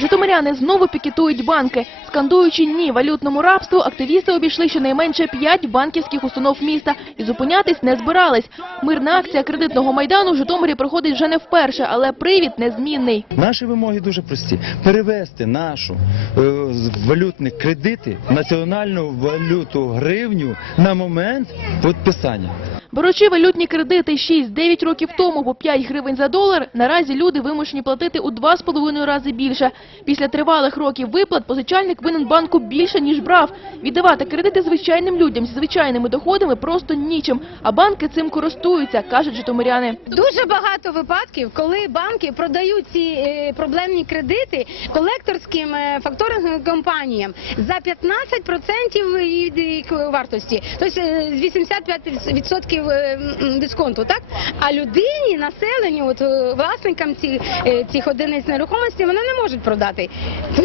Житомиряни знову пікетують банки. Скандуючи «ні» валютному рабству, активісти обійшли щонайменше п'ять банківських установ міста і зупинятись не збирались. Мирна акція кредитного майдану в Житомирі проходить вже не вперше, але привід незмінний. Наші вимоги дуже прості: перевести нашу е, валютні кредити в національну валюту гривню на момент підписання. Беручи валютні кредити 6-9 років тому по 5 гривень за долар, наразі люди вимушені платити у 2,5 рази більше. Після тривалих років виплат позичальник винен банку більше, ніж брав. Віддавати кредити звичайним людям зі звичайними доходами просто нічим, а банки цим користуються, кажуть житомиряни. Дуже багато випадків, коли банки продають ці е, проблемні кредити колекторським е, факторинговим компаніям за 15% від вартості, тобто з 85% е, м, дисконту, так? А людині, населенню, от, е, власникам ці, е, цих одиниць нерухомості, вони не можуть продати.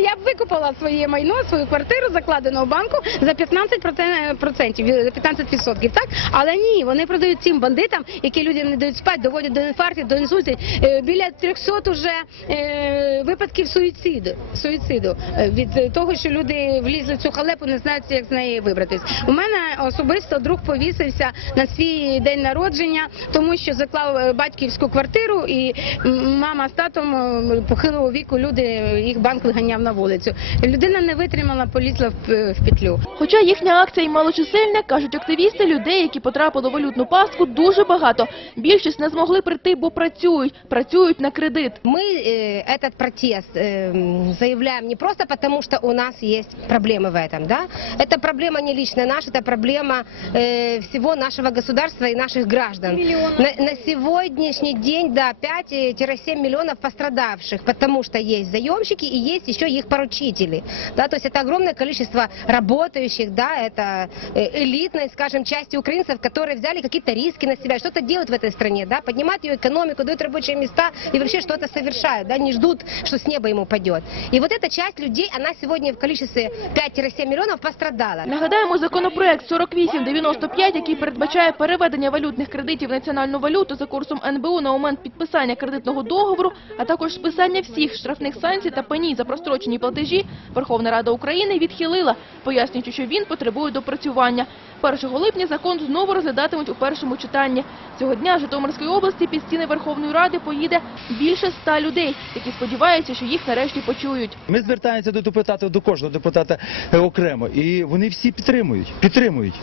Я б викупила своє майно, свою квартиру, закладену в банку за 15%, процентів, е, 15%, так? Але ні, вони продають цим бандитам, які люди не дають спати, доводять до інфарктів, до інсультів. Е, Біля 300 уже е, випадків суїциду, суїциду е, від того, що люди влізли в цю халепу, не знають, як з неї вибратись. У мене особисто друг повісився на свій день народження, тому що заклав е, батьківську квартиру, і м, мама з татом е, похилого віку люди їх банк виганяв на вулицю. Людина не витримала, полізла в, е, в петлю. Хоча їхня акція й малочисельна, кажуть активісти, людей, які потрапили у валютну пастку, дуже багато. Більшість не змогли прийти, бо працюють, працюють на кредит. Мы э, этот протест э, заявляем не просто потому, что у нас есть проблемы в этом, да? Это проблема не лично наша, это проблема э, всего нашего государства и наших граждан. На, на сегодняшний день, да, 5-7 миллионов пострадавших, потому что есть заемщики и есть еще их поручители, да, то есть это огромное количество работающих, да, это э, элитной, скажем, части украинцев, которые взяли какие-то риски на себя, что-то делают в этой стране, да, поднимают ее экономику, дают рабочие места и вообще что-то совершают, да, не ждут, что с неба ему упадет. И вот эта часть людей, она сегодня в количестве 5-7 миллионов пострадала. Нагадаємо, законопроект 4895, який передбачає переведення валютних кредитів в національну валюту за курсом НБУ на момент підписання кредитного договору, а також списання всіх штрафних санкцій та пені за прострочені платежі, Верховна Рада України відхилила, пояснюючи, що він потребує допрацювання. 1 липня закон знову розглядатимуть у першому читанні. Цього дня Житомирської області під стіни Верховної Ради поїде більше ста людей, які сподіваються, що їх нарешті почують. Ми звертаємося до депутатів, до кожного депутата е, окремо, і вони всі підтримують. Підтримують.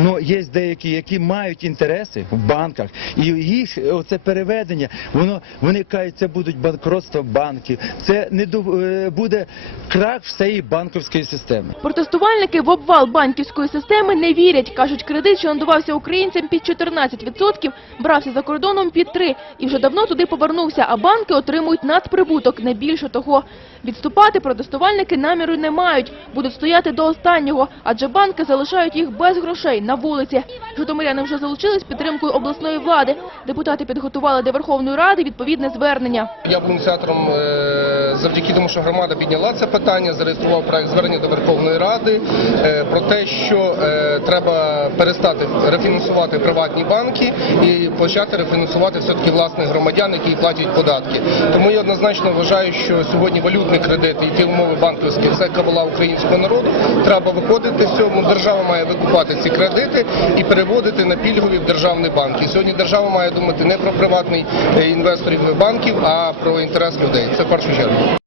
Ну, є деякі, які мають інтереси в банках, і їх оце переведення, воно вони кажуть, це будуть банкротства банків, це не до- е, буде крах всієї банківської системи. Протестувальники в обвал банківської системи не вірять. Кажуть, кредит, що надавався українцям під 14%, брався за кордоном під 3% і вже давно туди повернувся, а банки отримують надприбуток, не більше того. Відступати протестувальники наміру не мають, будуть стояти до останнього, адже банки залишають їх без грошей на вулиці. Житомиряни вже залучились підтримкою обласної влади. Депутати підготували до Верховної Ради відповідне звернення. Я був ініціатором е, завдяки тому, що громада підняла це питання, зареєстрував проект звернення до Верховної Ради е, про те, що е, треба перестати рефінансувати приватні банки і почати рефінансувати все-таки власних громадян, які платять податки. Тому я однозначно вважаю, що сьогодні валютний кредит і ті умови банківські це кабала українського народу. Треба виходити з цього. Держава має викупати ці кредити і переводити на пільгові в державний банк. Сьогодні держава має думати не про приватний е, інвесторів банків, а про інтерес людей. Це в першу чергу.